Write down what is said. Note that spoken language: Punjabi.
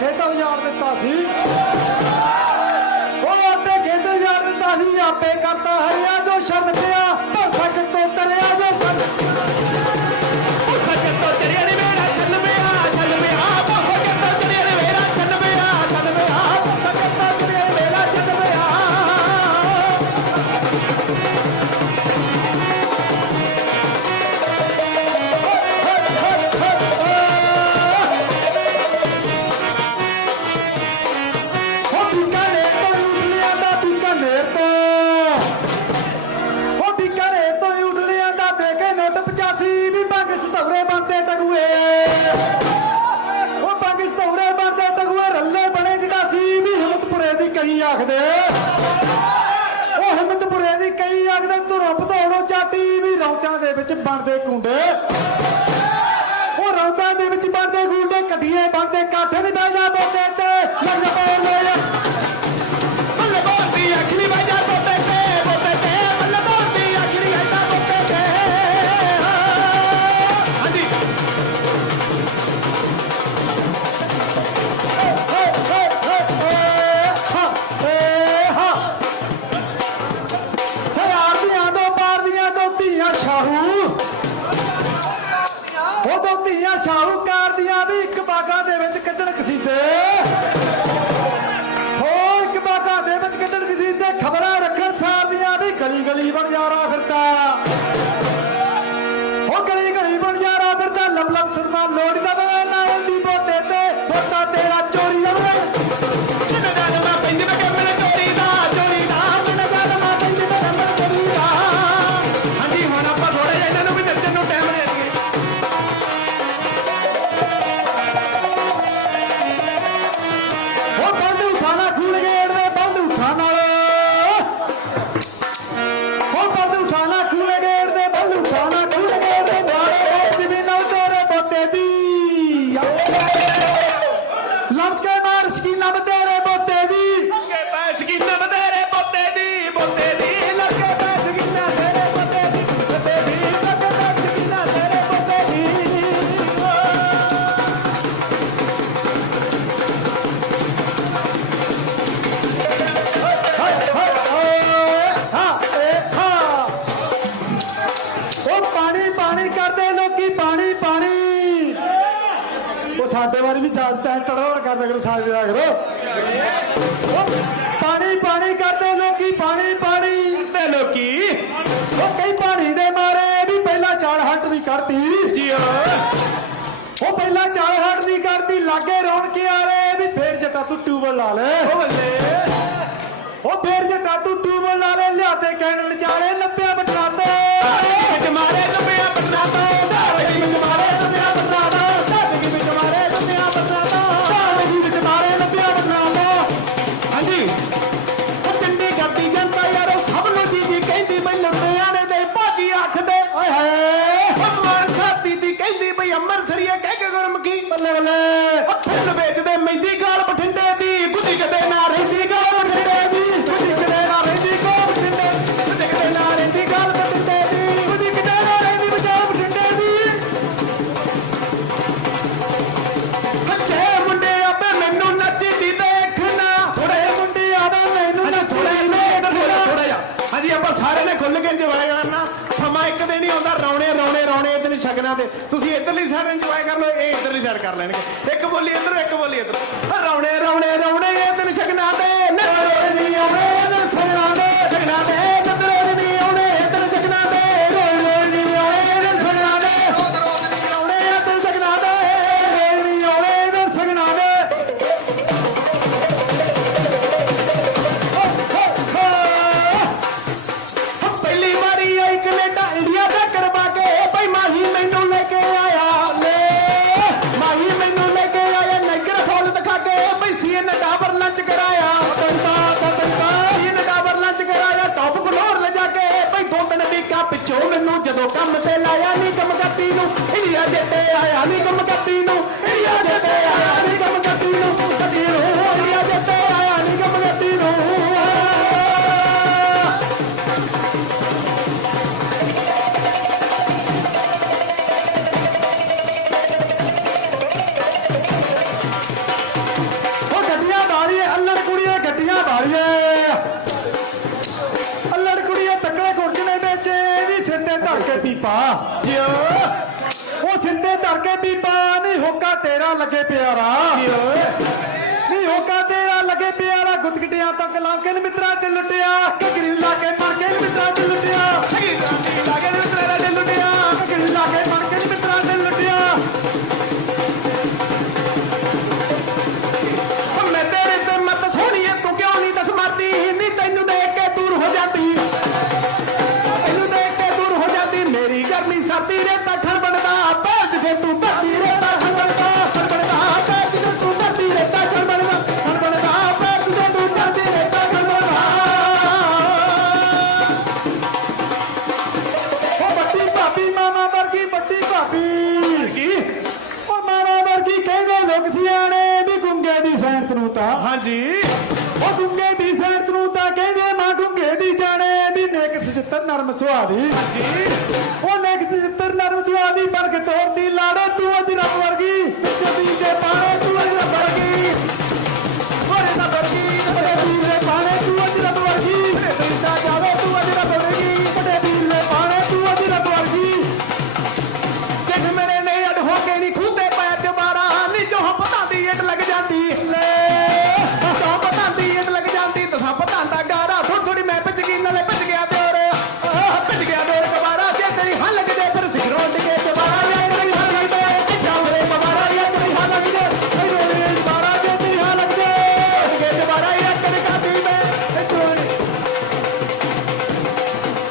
ਖੇਤ ਉਜਾੜ ਦਿੱਤਾ ਸੀ। ਉਹ ਆਪੇ ਖੇਤ ਉਜਾੜ ਦਿੱਤਾ ਸੀ, ਆਪੇ ਕਰਤਾ ਹਰਿਆ ਜੋ ਸ਼ਰਨ ਪਿਆ। ਕਈ ਆਖਦੇ ਉਹ ਹਿੰਮਤਪੁਰੇ ਦੀ ਕਈ ਆਖਦੇ ਧੁਰਾਂ ਵਧਾਉਣੋ ਚਾਟੀ ਵੀ ਰੌਂਦਾਂ ਦੇ ਵਿੱਚ ਬਣਦੇ ਕੁੰਡੇ। ਉਹ ਰੌਂਦਾਂ ਦੇ ਵਿੱਚ ਬਣਦੇ ਕੁੰਡੇ, ਕੱਢੀਏ, ਬਣਦੇ, ਕਾਠੇ ਨਹੀਂ ਬਹਿ ਜਾ ਬੋਤੇ ਮੇਰੀ ਵੀ ਇਜਾਜ਼ਤ ਹੈ ਟੜੋੜ ਕਰ ਦੇ ਕਰੋ ਸਾਜ ਦਿਆ ਕਰੋ ਪਾਣੀ ਪਾਣੀ ਕਰਦੇ ਲੋਕੀ ਪਾਣੀ ਪਾਣੀ। ਤੇ ਲੋਕੀ। ਉਹ ਕਈ ਪਾਣੀ ਦੇ ਮਾਰੇ ਵੀ ਪਹਿਲਾਂ ਚਾਲ ਹਟ ਦੀ ਕਰਤੀ। ਜੀ ਉਹ ਪਹਿਲਾਂ ਚਾਲ ਹਟ ਦੀ ਕਰਤੀ ਲਾਗੇ ਰੌਣ ਕੇ ਆ ਰਹੇ ਵੀ ਫੇਰ ਜੱਟਾ ਤੂੰ ਟਿਊਬਲ ਲਾ ਲੈ ਬੱਲੇ। ਆਪਾਂ ਸਾਰੇ ਨੇ ਖੁੱਲ ਕੇ ਇੰਜੋਏ ਕਰਨਾ। ਸਮਾਂ ਇੱਕ ਦਿਨ ਹੀ ਆਉਂਦਾ, ਰੌਣੇ ਰੌਣੇ ਰੌਣੇ ਇਹ ਦਿਨ ਛਕਣਾ ਤੇ। ਤੁਸੀਂ ਇੱਧਰਲੀ ਸਾਈਡ ਇੰਜੋਏ ਕਰ ਲਓ, ਇਹ ਇੱਧਰਲੀ ਸਾਈਡ ਕਰ ਲੈਣਗੇ। ਇੱਕ ਬੋਲੀ ਇੱਧਰ, ਇੱਕ ਬੋਲੀ ਇੱਧਰ। ਰੌਣੇ ਰੌਣੇ ਰੌਣੇ ਇਹ ਦਿਨ ਛਕਣਾ ਤੇ ਨੱਚੋ ਜੀ ਆਵੇ ਜਦੋਂ ਕੰਮ ਤੇ ਲਾਇਆ ਨਹੀਂ ਕੰਮ ਕੱਪੀ ਨੂੰ, ਇੰਡੀਆ ਜਿੱਤੇ ਆਇਆ ਨਹੀਂ ਕੰਮ ਕੱਪੀ ਨੂੰ, ਇੰਡੀਆ ਜਿੱਤੇ ਆਇਆ। ਕੇ ਪੀਪਾ ਉਹ ਸਿੰਦੇ ਧਰ ਕੇ ਪੀਪਾ ਨਹੀਂ ਹੋਕਾ ਤੇਰਾ ਲੱਗੇ ਪਿਆਰਾ। ਨਹੀਂ ਹੋਕਾ ਤੇਰਾ ਲੱਗੇ ਪਿਆਰਾ ਗੁੱਤਗਟਿਆ ਤੱਕ ਲਾ ਕੇ ਮਿੱਤਰਾ ਤੇ ਲੁੱਟਿਆ। ਕਗਰੀ ਲਾ ਕੇ ਮਰ ਕੇ ਮਿੱਤਰਾ ਤੇ ਲੁੱਟਿਆ। ਕਗਰੀ ਲਾ ਕੇ ਮਿੱਤਰਾ ਤੈਨੂੰ ਦੇਖ ਕੇ ਦੂਰ ਹੋ ਜਾਂਦੀ। Freedom! 75 ਨਰਮ ਸੁਹਾਦੀ ਉਹਨੇ 75 ਨਰਮ ਸੁਹਾਦੀ ਬਣ ਕੇ ਤੋੜਦੀ ਲਾੜੇ ਤੂੰ ਅਜ ਰੱਬ ਵਰਗੀ। ਸਿੱਧੀ ਦੇ ਪਾਣੇ